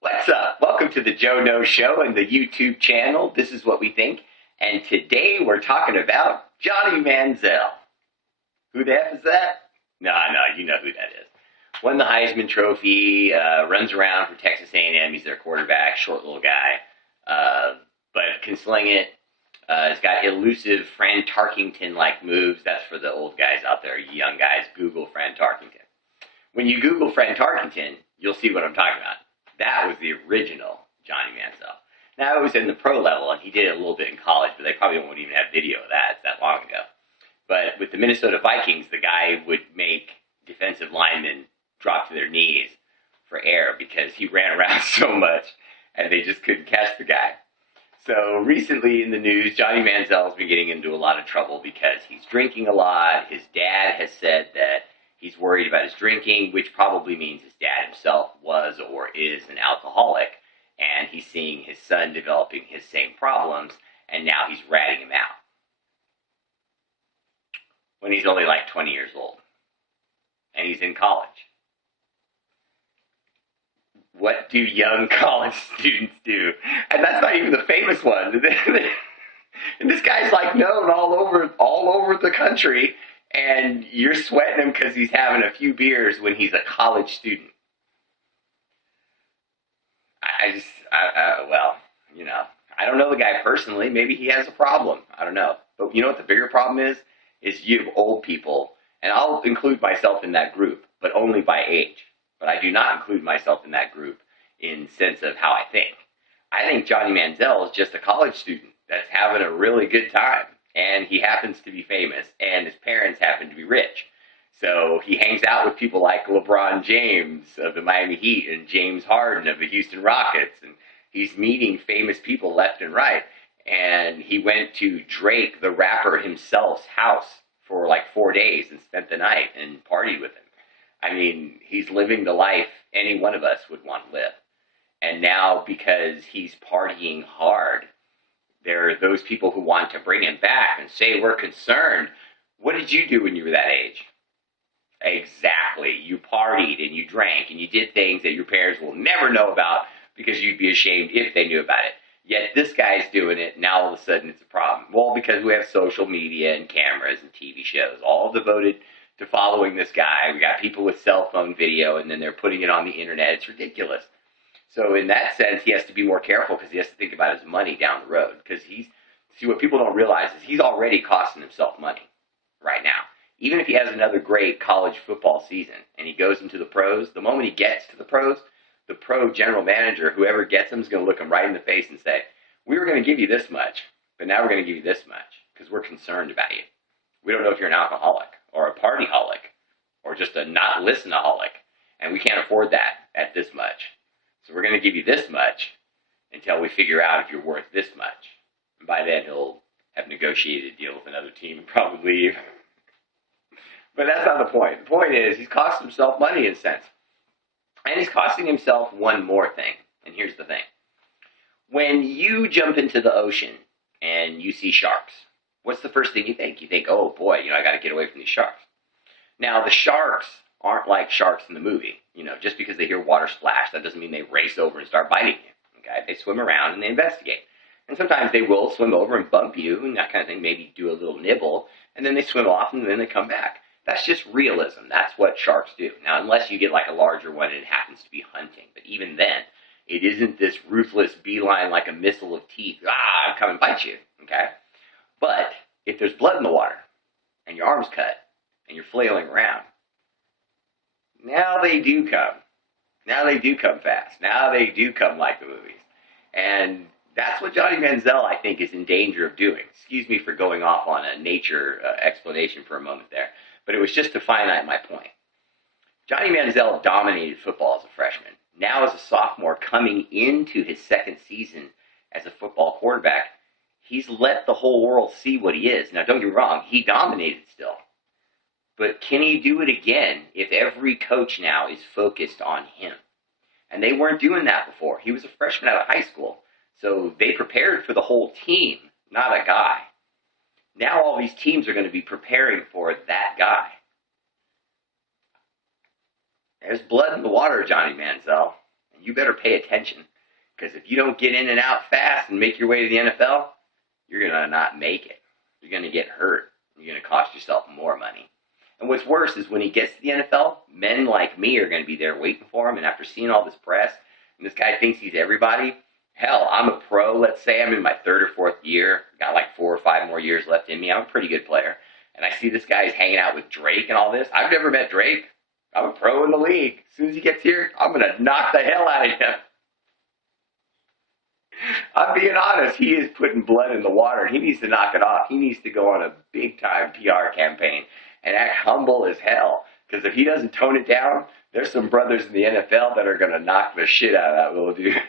What's up? Welcome to the Joe No Show and the YouTube channel. This is what we think. And today we're talking about Johnny Manziel. Who the F is that? No, you know who that is. Won the Heisman Trophy, runs around for Texas A&M. He's their quarterback, short little guy, but can sling it. He's got elusive Fran Tarkington-like moves. That's for the old guys out there, young guys. Google Fran Tarkington. When you Google Fran Tarkington, you'll see what I'm talking about. That was the original Johnny Manziel. Now, it was in the pro level, and he did it a little bit in college, but they probably won't even have video of that. It's that long ago. But with the Minnesota Vikings, the guy would make defensive linemen drop to their knees for air because he ran around so much, and they just couldn't catch the guy. So recently in the news, Johnny Manziel has been getting into a lot of trouble because he's drinking a lot. His dad has said that he's worried about his drinking, which probably means his dad himself was or is an alcoholic, and he's seeing his son developing his same problems, and now he's ratting him out when he's only like 20 years old, and he's in college. What do young college students do? And that's not even the famous one. And this guy's like known all over the country, and you're sweating him because he's having a few beers when he's a college student. I don't know the guy personally. Maybe he has a problem. I don't know. But you know what the bigger problem is? Is you have old people, and I'll include myself in that group, but only by age. But I do not include myself in that group in sense of how I think. I think Johnny Manziel is just a college student that's having a really good time. And he happens to be famous, and his parents happen to be rich. So he hangs out with people like LeBron James of the Miami Heat and James Harden of the Houston Rockets. And he's meeting famous people left and right. And he went to Drake, the rapper himself's house for like 4 days and spent the night and partied with him. I mean, he's living the life any one of us would want to live. And now, because he's partying hard, there are those people who want to bring him back and say, we're concerned. What did you do when you were that age? Exactly. You partied and you drank and you did things that your parents will never know about because you'd be ashamed if they knew about it. Yet this guy's doing it, now all of a sudden it's a problem. Well, because we have social media and cameras and TV shows, all devoted to following this guy. We got people with cell phone video, and then they're putting it on the internet. It's ridiculous. So in that sense, he has to be more careful because he has to think about his money down the road. Because what people don't realize is he's already costing himself money right now. Even if he has another great college football season and he goes into the pros, the moment he gets to the pros, the pro general manager, whoever gets him, is going to look him right in the face and say, we were going to give you this much, but now we're going to give you this much because we're concerned about you. We don't know if you're an alcoholic or a partyholic or just a not listenaholic, and we can't afford that at this much. So we're going to give you this much until we figure out if you're worth this much. And by then, he'll have negotiated a deal with another team and probably leave. But that's not the point. The point is he's costing himself money in a sense. And he's costing himself one more thing. And here's the thing. When you jump into the ocean and you see sharks, what's the first thing you think? You think, oh boy, I got to get away from these sharks. Now, the sharks aren't like sharks in the movie. Just because they hear water splash, that doesn't mean they race over and start biting you. Okay? They swim around and they investigate. And sometimes they will swim over and bump you and that kind of thing, maybe do a little nibble, and then they swim off and then they come back. That's just realism. That's what sharks do. Now, unless you get like a larger one and it happens to be hunting. But even then, it isn't this ruthless beeline like a missile of teeth. Come and bite you. Okay? But if there's blood in the water and your arm's cut and you're flailing around, now they do come. Now they do come fast. Now they do come like the movies. And that's what Johnny Manziel, I think, is in danger of doing. Excuse me for going off on a nature explanation for a moment there. But it was just to finite my point. Johnny Manziel dominated football as a freshman. Now as a sophomore coming into his second season as a football quarterback, he's let the whole world see what he is. Now don't get me wrong, he dominated still. But can he do it again if every coach now is focused on him? And they weren't doing that before. He was a freshman out of high school. So they prepared for the whole team, not a guy. Now all these teams are going to be preparing for that guy. There's blood in the water, Johnny Manziel. And you better pay attention. Because if you don't get in and out fast and make your way to the NFL, you're going to not make it. You're going to get hurt. You're going to cost yourself more money. And what's worse is when he gets to the NFL, men like me are going to be there waiting for him. And after seeing all this press, and this guy thinks he's everybody, hell, I'm a pro. Let's say I'm in my third or fourth year. Got like 4 or 5 more years left in me. I'm a pretty good player. And I see this guy's hanging out with Drake and all this. I've never met Drake. I'm a pro in the league. As soon as he gets here, I'm going to knock the hell out of him. I'm being honest. He is putting blood in the water, and he needs to knock it off. He needs to go on a big-time PR campaign and act humble as hell. Because if he doesn't tone it down, there's some brothers in the NFL that are going to knock the shit out of that little dude.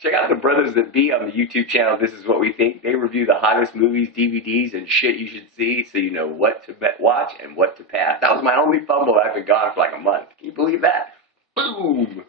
Check out the Brothers That Be on the YouTube channel. This is what we think. They review the hottest movies, DVDs, and shit you should see so you know what to watch and what to pass. That was my only fumble. I've been gone for like a month. Can you believe that? Boom!